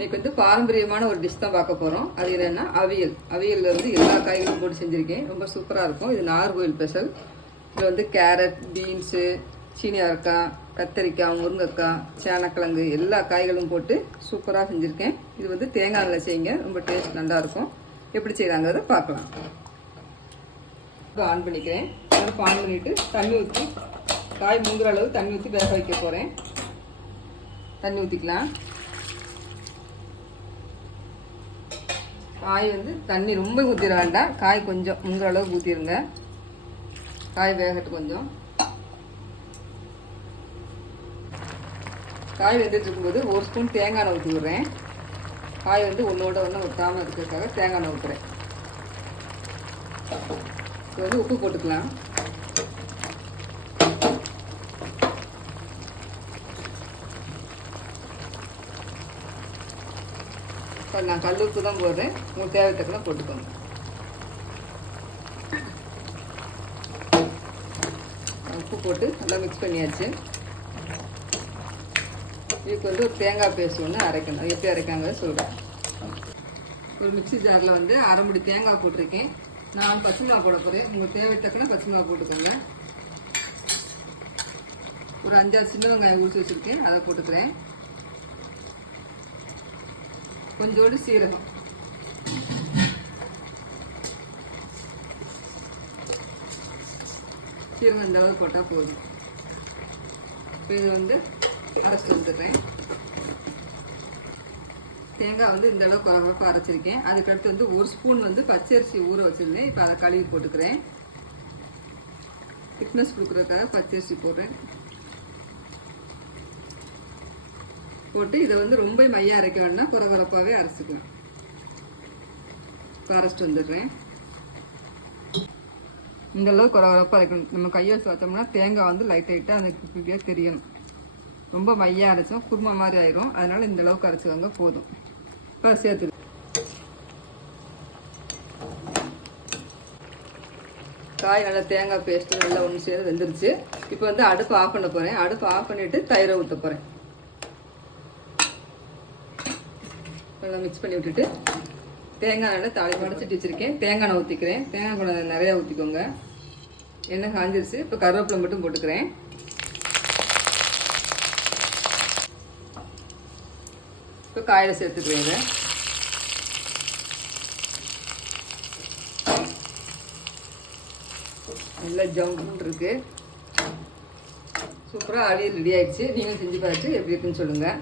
இன்னைக்கு வந்து பாரம்பரியமான ஒரு டிஷ் தான் பார்க்க போகிறோம் அது என்னென்னா அவியல். அவியலில் வந்து எல்லா காய்களும் போட்டு செஞ்சுருக்கேன். ரொம்ப சூப்பராக இருக்கும். இது நார்கோயில் ஸ்பெஷல். இதில் வந்து கேரட் பீன்ஸு சீனி அரக்காய் கத்தரிக்காய் முருங்கைக்காய் சேனக்கிழங்கு எல்லா காய்களும் போட்டு சூப்பராக செஞ்சுருக்கேன். இது வந்து தேங்காய் எண்ணெய் செய்யுங்க. ரொம்ப டேஸ்ட் நல்லாயிருக்கும் எப்படி செய்கிறாங்கிறத பார்க்கலாம். இப்போ ஆன் பண்ணிக்கிறேன். அடுப்பு ஆன் பண்ணிவிட்டு தண்ணி ஊற்றி காய் மூங்குற அளவு தண்ணி ஊற்றி வேக வைக்க போகிறேன் தண்ணி ஊற்றிக்கலாம் காய் வந்து தண்ணி ரொம்ப ஊற்றிட வேண்டாம் காய் கொஞ்சம் முங்குற அளவுக்கு ஊற்றிடுங்க காய் வேகட்டு கொஞ்சம். காய் வெந்துட்டு இருக்கும்போது ஒரு ஸ்பூன் தேங்காய் எண்ணெய் ஊற்றி விட்றேன். காய் வந்து ஒன்றோட ஒன்று ஒட்டாமல் இருக்கிறதுக்காக தேங்காய் எண்ணெய் ஊற்றுறேன் இப்போ வந்து உப்பு போட்டுக்கலாம். இப்போ நான் கல் உப்பு தான் போடுறேன். உங்களுக்கு தேவைத்தக்கெல்லாம் போட்டுக்கோங்க. உப்பு போட்டு நல்லா மிக்ஸ் பண்ணியாச்சு. இதுக்கு வந்து ஒரு தேங்காய் பேஸ்ட் ஒன்று அரைக்கணும். எப்படி அரைக்காங்க சொல்கிறேன் ஒரு மிக்ஸி ஜாரில் வந்து அரை முடி தேங்காய் போட்டிருக்கேன். நான் பச்சை மிளகா போட போகிறேன் உங்களுக்கு தேவை பச்சை மிளகா போட்டுக்கோங்க. ஒரு அஞ்சாறு சின்ன வெங்காயம் உரிச்சு வச்சுருக்கேன். அதை போட்டுக்கிறேன். கொஞ்சோண்டு சீரகம் சீரகம் இந்த அளவு போட்டால் போதும் இப்போ இது வந்து அரைச்சிட்டு வந்துடுறேன் தேங்காய் வந்து இந்த அளவு குறவாக அரைச்சிருக்கேன் அதுக்கடுத்து வந்து ஒரு ஸ்பூன் வந்து பச்சரிசி ஊற வச்சுருந்தேன் இப்போ அதை கழுவி போட்டுக்கிறேன் திக்னஸ் கொடுக்குறதுக்காக பச்சரிசி போடுறேன் போட்டு இதை வந்து ரொம்ப மையா அரைக்க வேண்டாம் குறவரப்பாகவே அரைச்சிக்கலாம். அரைச்சிட்டு வந்துடுறேன். இந்த அளவு குறகுறப்பாக அரைக்கணும். நம்ம கையை வச்சு வச்சோம்னா தேங்காய் வந்து லைட் லைட்டாக அந்த குப்பியாக தெரியணும். ரொம்ப மையா அரைச்சோம் குருமா மாதிரி ஆயிரும். அதனால இந்த அளவுக்கு அரைச்சிக்கோங்க போதும். இப்போ சேர்த்து காய் நல்லா தேங்காய் பேஸ்ட்டு நல்லா ஒன்று சேர்ந்து வெந்துருச்சு. இப்போ வந்து அடுப்பு ஆஃப் பண்ண போகிறேன் அடுப்பு ஆஃப் பண்ணிவிட்டு தயிரை ஊற்ற போகிறேன் நல்லா மிக்ஸ் பண்ணி விட்டுட்டு தேங்காய் நல்லா தாளி மடிச்சிட்டு வச்சுருக்கேன். தேங்காய் எண்ணெய் ஊற்றிக்கிறேன் தேங்காய் குணம் நிறையா ஊற்றிக்கோங்க எண்ணெய் காஞ்சிருச்சு. இப்போ கருவேப்பிலை மட்டும் போட்டுக்கிறேன். இப்போ காயில் சேர்த்துக்கிறேன் இதை. நல்லா ஜம்முன்னு இருக்கு. சூப்பராக அழியல் ரெடி ஆயிடுச்சு. நீங்களும் செஞ்சு பார்த்துட்டு எப்படி இருக்குன்னு சொல்லுங்கள்